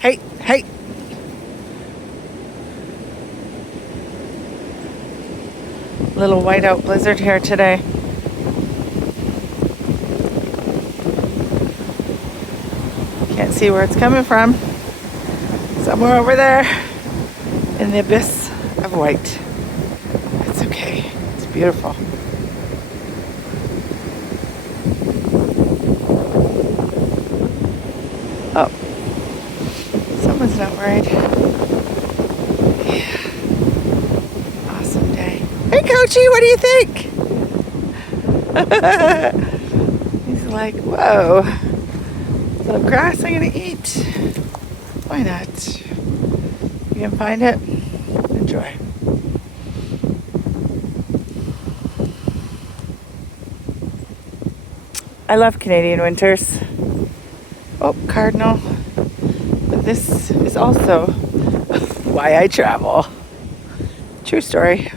Hey, hey. Little whiteout blizzard here today. Can't see where it's coming from. Somewhere over there in the abyss of white. It's okay. It's beautiful. Oh, someone's not worried. Yeah. Awesome day. Hey, Coachy, what do you think? He's like, whoa. Little grass I'm gonna eat. Why not? You can find it. Enjoy. I love Canadian winters. Oh, cardinal. But this is also why I travel. True story.